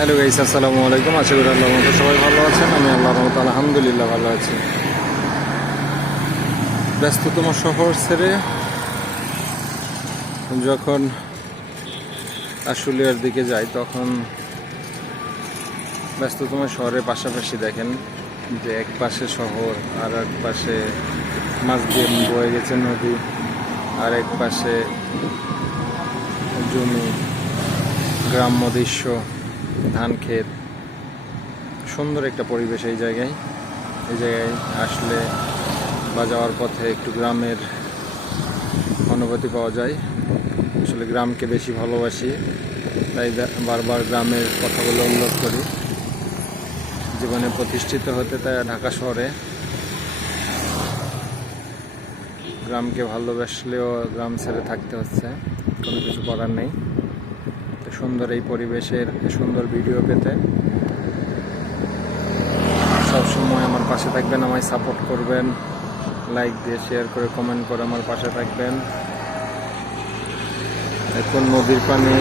Hello guys, আসসালামু আলাইকুম। আশা করি আল্লাহর মতো সবাই ভালো আছেন। আমি আল্লাহর মতো আলহামদুলিল্লাহ ভালো আছি। ব্যস্ততম শহর ছেড়ে যখন আশুলিয়ার দিকে যাই, তখন ব্যস্ততম শহরের পাশাপাশি দেখেন যে এক পাশে শহর, আর এক পাশে মাছ দিয়ে বয়ে গেছে নদী, আর এক পাশে জমি, গ্রাম্য দৃশ্য। ধান ক্ষেত। সুন্দর একটা পরিবেশ এই জায়গায়। এই জায়গায় আসলে বা যাওয়ার পথে একটু গ্রামের অনুভূতি পাওয়া যায়। আসলে গ্রামকে বেশি ভালোবাসি, তাই বারবার গ্রামের কথাগুলো উল্লেখ করি। জীবনে প্রতিষ্ঠিত হতে তাই ঢাকা শহরে গ্রামকে ভালোবাসলেও গ্রাম ছেড়ে থাকতে হচ্ছে। কোনো কিছু করার নেই। সুন্দর এই পরিবেশের সুন্দর ভিডিও পেতে। সবসময় আমার পাশে থাকবেন, আমায় সাপোর্ট করবেন। লাইক দিয়ে শেয়ার করে কমেন্ট করে আমার পাশে থাকবেন। এখন নদীর পানি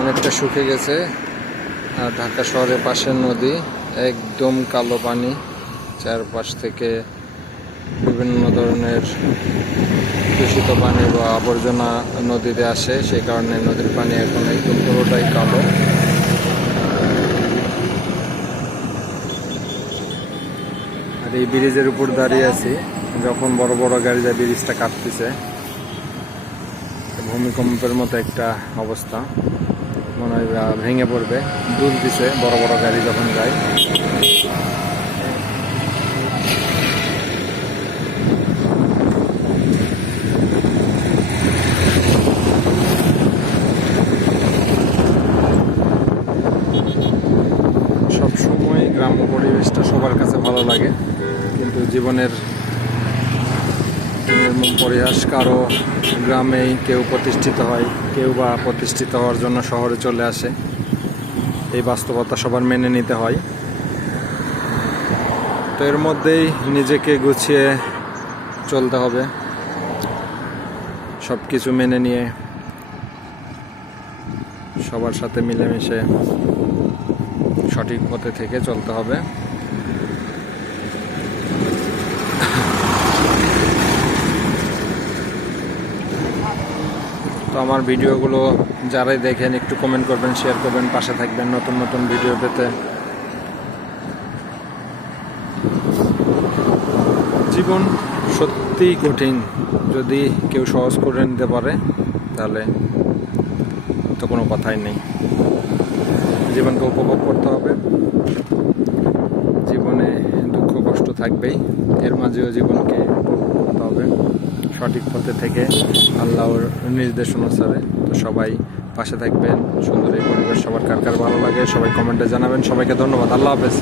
অনেকটা শুকে গেছে, আর ঢাকা শহরের পাশের নদী একদম কালো পানি। চারপাশ থেকে বিভিন্ন ধরনের দূষিত পানি বা আবর্জনা নদীতে আসে, সেই কারণে নদীর পানি এখন একদম পুরোটাই কালো। আর এই ব্রিজের উপর দাঁড়িয়ে আছি, যখন বড় বড় গাড়ি যায় ব্রিজটা কাঁপতেছে। ভূমিকম্পের মতো একটা অবস্থা। মনে হয় ভেঙে পড়বে দুল দিছে বড় বড় গাড়ি যখন যায় সব সময় গ্রাম্য পরিবেশটা সবার কাছে ভালো লাগে। কিন্তু জীবনের পরিহাস, কারও গ্রামেই কেউ প্রতিষ্ঠিত হয়, কেউ বা প্রতিষ্ঠিত হওয়ার জন্য শহরে চলে আসে। এই বাস্তবতা সবার মেনে নিতে হয়। তো এর মধ্যেই নিজেকে গুছিয়ে চলতে হবে। সব কিছু মেনে নিয়ে সবার সাথে মিলেমিশে সঠিক পথে থেকে চলতে হবে। আমার ভিডিওগুলো যারাই দেখেন, একটু কমেন্ট করবেন শেয়ার করবেন, পাশে থাকবেন, নতুন নতুন ভিডিও পেতে। জীবন সত্যিই কঠিন। যদি কেউ সহজ করে নিতে পারে, তাহলে তো কোনো কথাই নেই। জীবনকে উপভোগ করতে হবে। জীবনে দুঃখ কষ্ট থাকবেই। এর মাঝেও জীবনকে উপভোগ করতে হবে। সঠিক পথে থেকে আল্লাহর নির্দেশ অনুসারে তো সবাই পাশে থাকবেন, সুন্দর এই পরিবেশ সবার কার কার ভালো লাগে সবাই কমেন্টে জানাবেন, সবাইকে ধন্যবাদ, আল্লাহ হাফেজ।